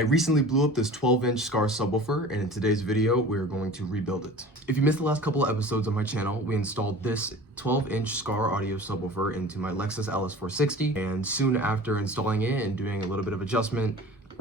I recently blew up this 12-inch Skar subwoofer, and in today's video, we're going to rebuild it. If you missed the last couple of episodes on my channel, we installed this 12-inch Skar audio subwoofer into my Lexus LS460, and soon after installing it and doing a little bit of adjustment,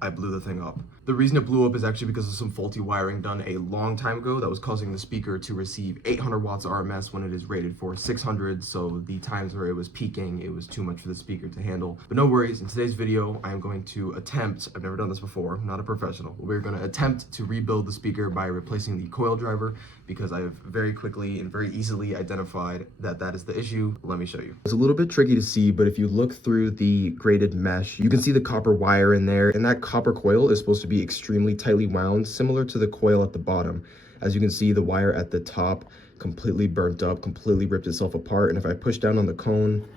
I blew the thing up. The reason it blew up is actually because of some faulty wiring done a long time ago that was causing the speaker to receive 800 watts RMS when it is rated for 600, so the times where it was peaking, it was too much for the speaker to handle. But no worries, in today's video, I am going to attempt, I've never done this before, I'm not a professional, but we're going to attempt to rebuild the speaker by replacing the coil driver because I have very quickly and very easily identified that that is the issue. Let me show you. It's a little bit tricky to see, but if you look through the graded mesh, you can see the copper wire in there, and that copper coil is supposed to be extremely tightly wound, similar to the coil at the bottom. As you can see, the wire at the top completely burnt up, completely ripped itself apart, and if I push down on the cone,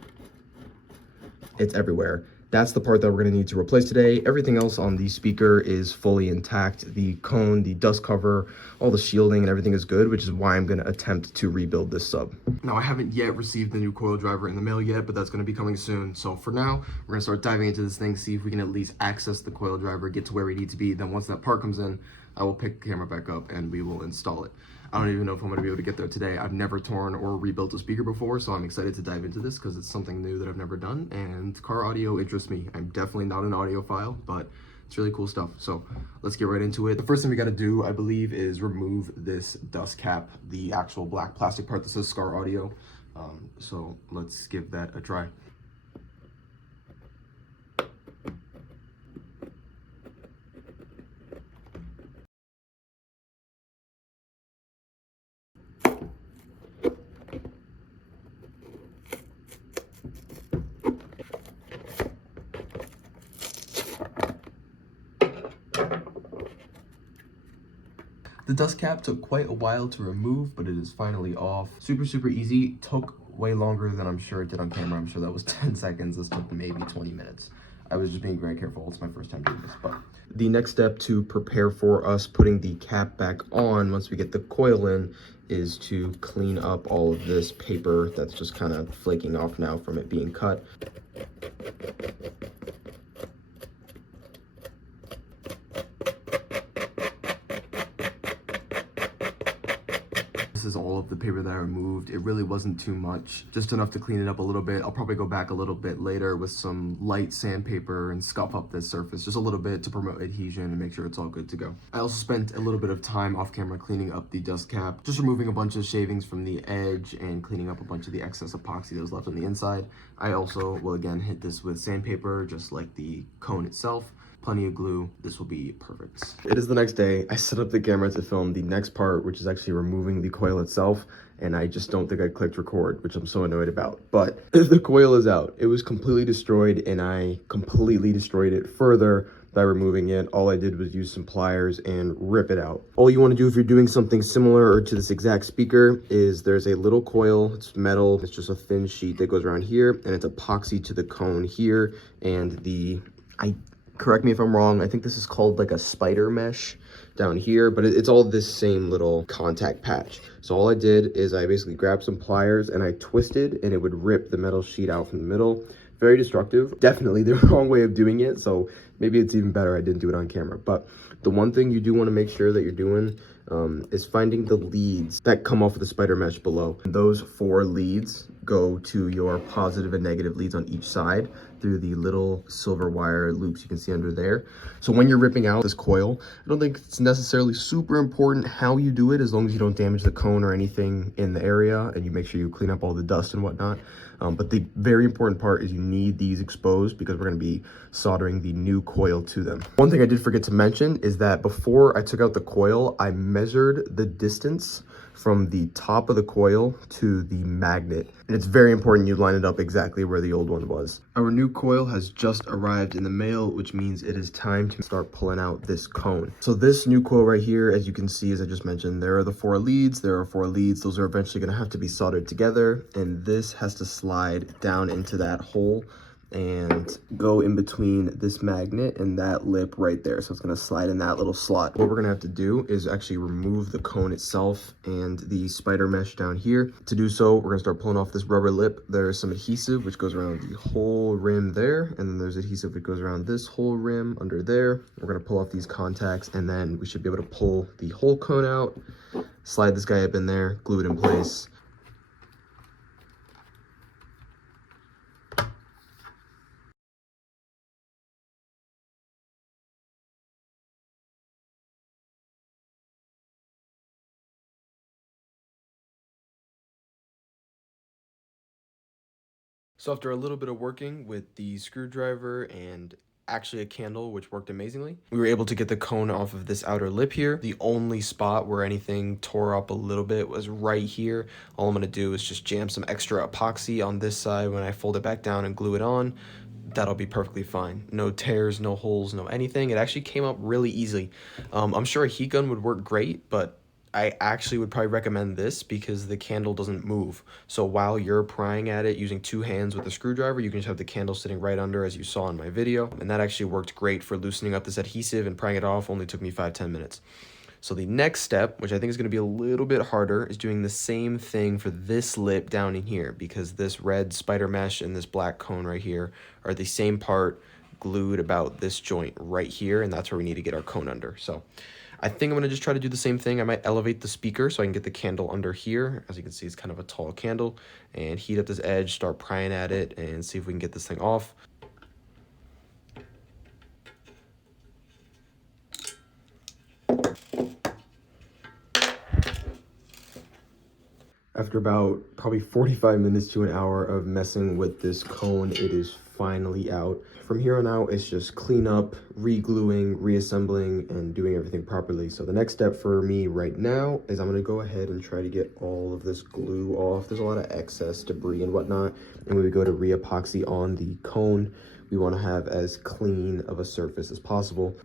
it's everywhere. That's the part that we're going to need to replace today. Everything else on the speaker is fully intact. The cone, the dust cover, all the shielding and everything is good, which is why I'm going to attempt to rebuild this sub. Now, I haven't yet received the new coil driver in the mail yet, but that's going to be coming soon. So for now, we're going to start diving into this thing, see if we can at least access the coil driver, get to where we need to be. Then once that part comes in, I will pick the camera back up and we will install it. I don't even know if I'm going to be able to get there today. I've never torn or rebuilt a speaker before, so I'm excited to dive into this because it's something new that I've never done, and car audio interests me. I'm definitely not an audiophile, but it's really cool stuff. So let's get right into it. The first thing we got to do, I believe, is remove this dust cap, the actual black plastic part that says Skar Audio. So let's give that a try. The dust cap took quite a while to remove, but it is finally off. Super easy. Took way longer than I'm sure it did on camera. I'm sure that was 10 seconds. This took maybe 20 minutes. I was just being very careful. It's my first time doing this. But the next step to prepare for us putting the cap back on once we get the coil in is to clean up all of this paper that's just kind of flaking off now from it being cut. This is all of the paper that I removed. It really wasn't too much, just enough to clean it up a little bit. I'll probably go back a little bit later with some light sandpaper and scuff up this surface just a little bit to promote adhesion and make sure it's all good to go. I also spent a little bit of time off camera cleaning up the dust cap, just removing a bunch of shavings from the edge and cleaning up a bunch of the excess epoxy that was left on the inside. I also will again hit this with sandpaper, just like the cone itself. Plenty of glue. This will be perfect. It is the next day. I set up the camera to film the next part, which is actually removing the coil itself, and I just don't think I clicked record, which I'm so annoyed about. But the coil is out. It was completely destroyed, and I completely destroyed it further by removing it. All I did was use some pliers and rip it out. All you want to do if you're doing something similar or to this exact speaker is there's a little coil. It's metal. It's just a thin sheet that goes around here, and it's epoxy to the cone here, and correct me if I'm wrong, I think this is called like a spider mesh down here, but it's all this same little contact patch. So all I did is I basically grabbed some pliers and I twisted, and it would rip the metal sheet out from the middle. Very destructive. Definitely the wrong way of doing it, so maybe it's even better I didn't do it on camera. But the one thing you do want to make sure that you're doing is finding the leads that come off of the spider mesh below. And those 4 leads go to your positive and negative leads on each side through the little silver wire loops you can see under there. So when you're ripping out this coil, I don't think it's necessarily super important how you do it, as long as you don't damage the cone or anything in the area and you make sure you clean up all the dust and whatnot. But the very important part is you need these exposed because we're going to be soldering the new coil to them. One thing I did forget to mention is that before I took out the coil, I measured the distance from the top of the coil to the magnet. And it's very important you line it up exactly where the old one was. Our new coil has just arrived in the mail, which means it is time to start pulling out this cone. So this new coil right here, as you can see, as I just mentioned, there are the 4 leads. There are 4 leads. Those are eventually going to have to be soldered together. And this has to slide down into that hole and go in between this magnet and that lip right there. So it's going to slide in that little slot. What we're going to have to do is actually remove the cone itself and the spider mesh down here. To do so, we're going to start pulling off this rubber lip. There's some adhesive which goes around the whole rim there, and then there's adhesive that goes around this whole rim under there. We're going to pull off these contacts, and then we should be able to pull the whole cone out, slide this guy up in there, glue it in place. So after a little bit of working with the screwdriver and actually a candle, which worked amazingly, we were able to get the cone off of this outer lip here. The only spot where anything tore up a little bit was right here. All I'm gonna do is just jam some extra epoxy on this side when I fold it back down and glue it on. That'll be perfectly fine. No tears, no holes, no anything. It actually came up really easily. I'm sure a heat gun would work great, but I actually would probably recommend this because the candle doesn't move. So while you're prying at it using two hands with a screwdriver, you can just have the candle sitting right under, as you saw in my video. And that actually worked great for loosening up this adhesive, and prying it off only took me 5-10 minutes. So the next step, which I think is going to be a little bit harder, is doing the same thing for this lip down in here, because this red spider mesh and this black cone right here are the same part glued about this joint right here, and that's where we need to get our cone under. So I think I'm going to just try to do the same thing. I might elevate the speaker so I can get the candle under here. As you can see, it's kind of a tall candle, and heat up this edge, start prying at it, and see if we can get this thing off. After about probably 45 minutes to an hour of messing with this cone, it is finally out. From here on out, it's just clean up, re-gluing, reassembling, and doing everything properly. So the next step for me right now is I'm gonna go ahead and try to get all of this glue off. There's a lot of excess debris and whatnot. And when we go to re-epoxy on the cone, we wanna have as clean of a surface as possible.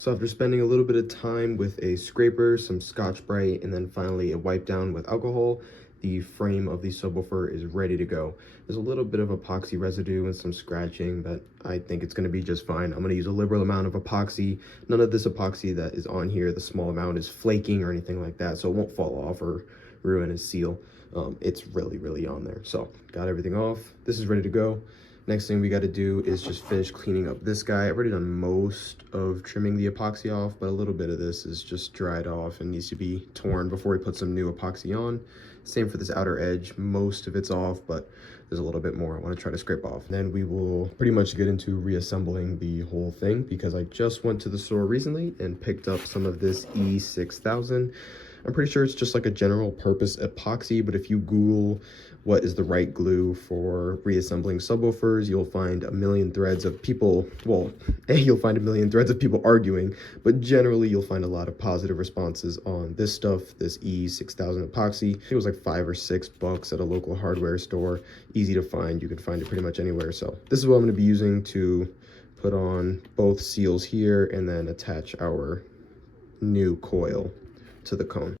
So after spending a little bit of time with a scraper, some Scotch-Brite, and then finally a wipe down with alcohol, the frame of the subwoofer is ready to go. There's a little bit of epoxy residue and some scratching, but I think it's gonna be just fine. I'm gonna use a liberal amount of epoxy. None of this epoxy that is on here, the small amount, is flaking or anything like that, so it won't fall off or ruin its seal. It's really on there. So got everything off. This is ready to go. Next thing we got to do is just finish cleaning up this guy. I've already done most of trimming the epoxy off, but a little bit of this is just dried off and needs to be torn before we put some new epoxy on. Same for this outer edge. Most of it's off, but there's a little bit more I want to try to scrape off. Then we will pretty much get into reassembling the whole thing, because I just went to the store recently and picked up some of this E6000. I'm pretty sure it's just like a general purpose epoxy, but if you Google what is the right glue for reassembling subwoofers, you'll find a million threads of people, well, you'll find a million threads of people arguing, but generally you'll find a lot of positive responses on this stuff, this E6000 epoxy. It was like $5 or $6 at a local hardware store. Easy to find, you can find it pretty much anywhere. So this is what I'm gonna be using to put on both seals here and then attach our new coil to the cone.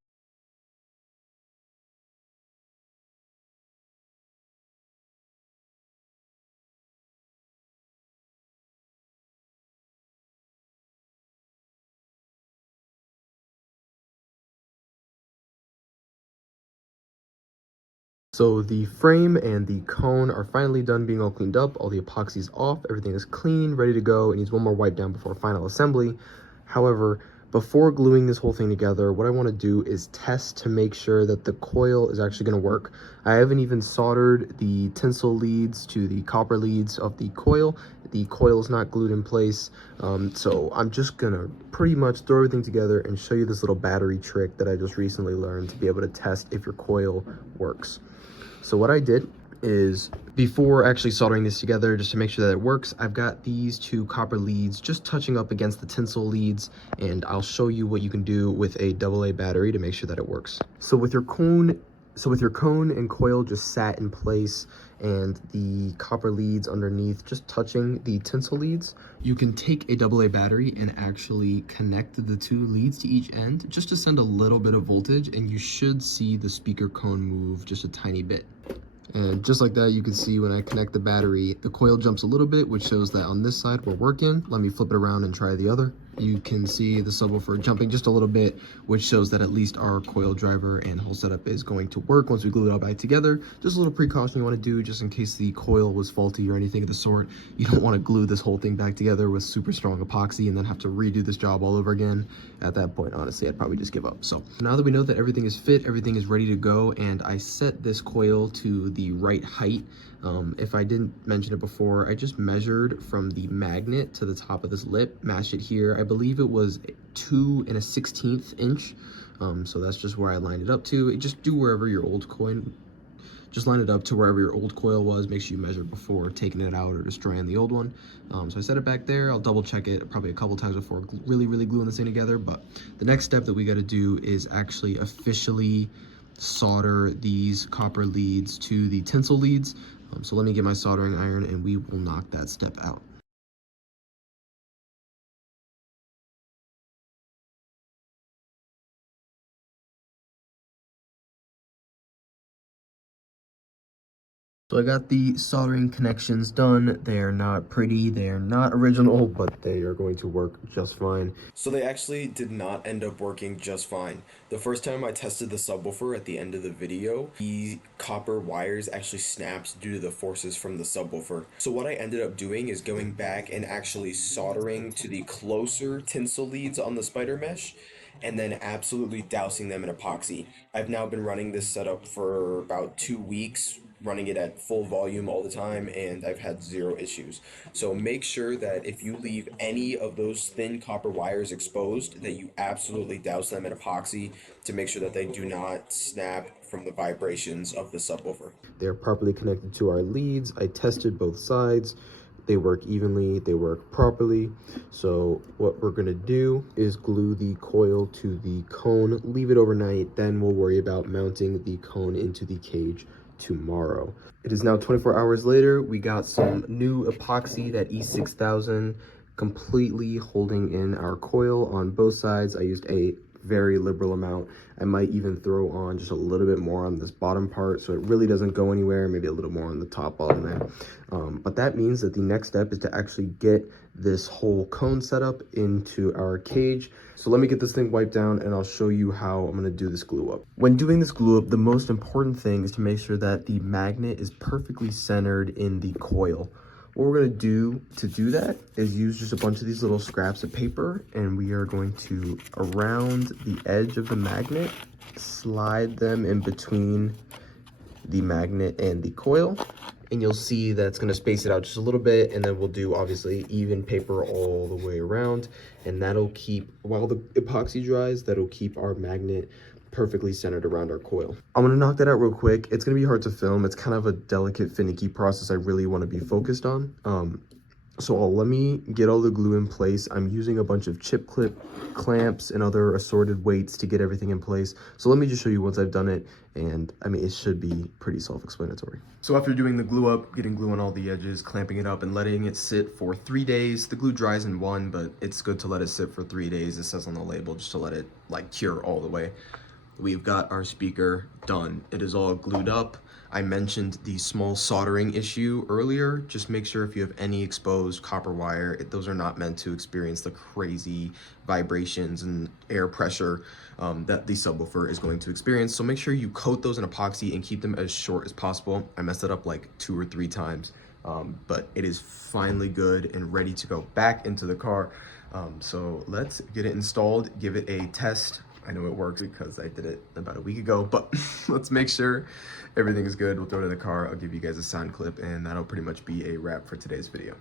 So the frame and the cone are finally done being all cleaned up. All the epoxy's off, everything is clean, ready to go. It needs one more wipe down before final assembly. However, before gluing this whole thing together, what I want to do is test to make sure that the coil is actually going to work. I haven't even soldered the tinsel leads to the copper leads of the coil. The coil is not glued in place, so I'm just gonna pretty much throw everything together and show you this little battery trick that I just recently learned to be able to test if your coil works. So what I did is, before actually soldering this together, just to make sure that it works, I've got these two copper leads just touching up against the tinsel leads, and I'll show you what you can do with a AA battery to make sure that it works. So with your cone and coil just sat in place and the copper leads underneath just touching the tinsel leads, you can take a AA battery and actually connect the two leads to each end just to send a little bit of voltage, and you should see the speaker cone move just a tiny bit. And just like that, you can see when I connect the battery, the coil jumps a little bit, which shows that on this side we're working. Let me flip it around and try the other. You can see the subwoofer jumping just a little bit, which shows that at least our coil driver and whole setup is going to work once we glue it all back together. Just a little precaution you want to do just in case the coil was faulty or anything of the sort. You don't want to glue this whole thing back together with super strong epoxy and then have to redo this job all over again. At that point, honestly, I'd probably just give up. So now that we know that everything is fit, everything is ready to go, and I set this coil to the right height. If I didn't mention it before, I just measured from the magnet to the top of this lip, matched it here. I believe it was 2 1/16 inch. So that's just where I lined it up to. Just do wherever your old coil, just line it up to wherever your old coil was. Make sure you measure before taking it out or destroying the old one. So I set it back there. I'll double check it probably a couple times before really gluing this thing together. But the next step that we got to do is actually officially solder these copper leads to the tinsel leads. So let me get my soldering iron and we will knock that step out. So I got the soldering connections done. They are not pretty, they are not original, but they are going to work just fine. So they actually did not end up working just fine. The first time I tested the subwoofer at the end of the video, the copper wires actually snapped due to the forces from the subwoofer. So what I ended up doing is going back and actually soldering to the closer tinsel leads on the spider mesh, and then absolutely dousing them in epoxy. I've now been running this setup for about 2 weeks, running it at full volume all the time, and I've had zero issues. So make sure that if you leave any of those thin copper wires exposed, that you absolutely douse them in epoxy to make sure that they do not snap from the vibrations of the subwoofer. They're properly connected to our leads. I tested both sides. They work evenly, they work properly. So what we're gonna do is glue the coil to the cone, leave it overnight, then we'll worry about mounting the cone into the cage tomorrow. It is now 24 hours later. We got some new epoxy, that E6000, completely holding in our coil on both sides. I used a very liberal amount. I might even throw on just a little bit more on this bottom part so it really doesn't go anywhere, maybe a little more on the top bottom there. But that means that the next step is to actually get this whole cone setup into our cage. So let me get this thing wiped down and I'll show you how I'm gonna do this glue up. When doing this glue up, the most important thing is to make sure that the magnet is perfectly centered in the coil. What we're gonna do to do that is use just a bunch of these little scraps of paper, and we are going to, around the edge of the magnet, slide them in between the magnet and the coil, and you'll see that it's gonna space it out just a little bit, and then we'll do obviously even paper all the way around, and that'll keep, while the epoxy dries, that'll keep our magnet perfectly centered around our coil. I'm gonna knock that out real quick. It's gonna be hard to film. It's kind of a delicate, finicky process I really want to be focused on. Let me get all the glue in place. I'm using a bunch of chip clip clamps and other assorted weights to get everything in place. So let me just show you once I've done it, and I mean, it should be pretty self-explanatory. So after doing the glue up, getting glue on all the edges, clamping it up, and letting it sit for 3 days, the glue dries in 1, but it's good to let it sit for 3 days. It says on the label, just to let it like cure all the way. We've got our speaker done. It is all glued up. I mentioned the small soldering issue earlier. Just make sure if you have any exposed copper wire, those are not meant to experience the crazy vibrations and air pressure that the subwoofer is going to experience. So make sure you coat those in epoxy and keep them as short as possible. I messed it up like 2 or 3 times, but it is finally good and ready to go back into the car. So let's get it installed, give it a test. I know it works because I did it about a week ago, but let's make sure everything is good. We'll throw it in the car. I'll give you guys a sound clip, and that'll pretty much be a wrap for today's video.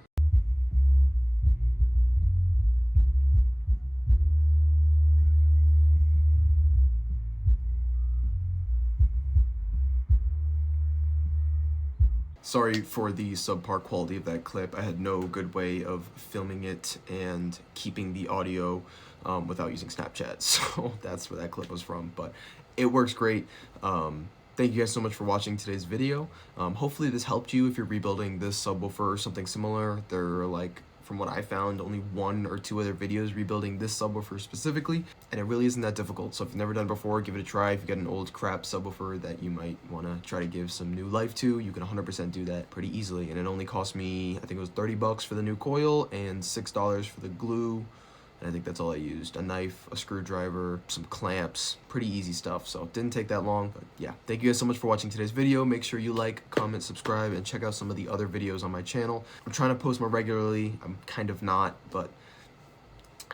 Sorry for the subpar quality of that clip. I had no good way of filming it and keeping the audio without using Snapchat, so that's where that clip was from, but it works great. Thank you guys so much for watching today's video. Hopefully this helped you if you're rebuilding this subwoofer or something similar. There are, like, from what I found, only 1 or 2 other videos rebuilding this subwoofer specifically, and it really isn't that difficult. So if you've never done it before, give it a try. If you got an old crap subwoofer that you might want to try to give some new life to, you can 100% do that pretty easily. And it only cost me, I think it was 30 bucks for the new coil and $6 for the glue. And I think that's all I used. A knife, a screwdriver, some clamps, pretty easy stuff. So it didn't take that long, but yeah. Thank you guys so much for watching today's video. Make sure you like, comment, subscribe, and check out some of the other videos on my channel. I'm trying to post more regularly. I'm kind of not, but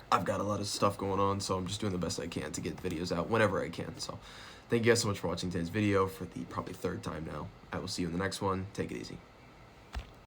I've got a lot of stuff going on, so I'm just doing the best I can to get videos out whenever I can. So thank you guys so much for watching today's video for the probably 3rd time now. I will see you in the next one. Take it easy.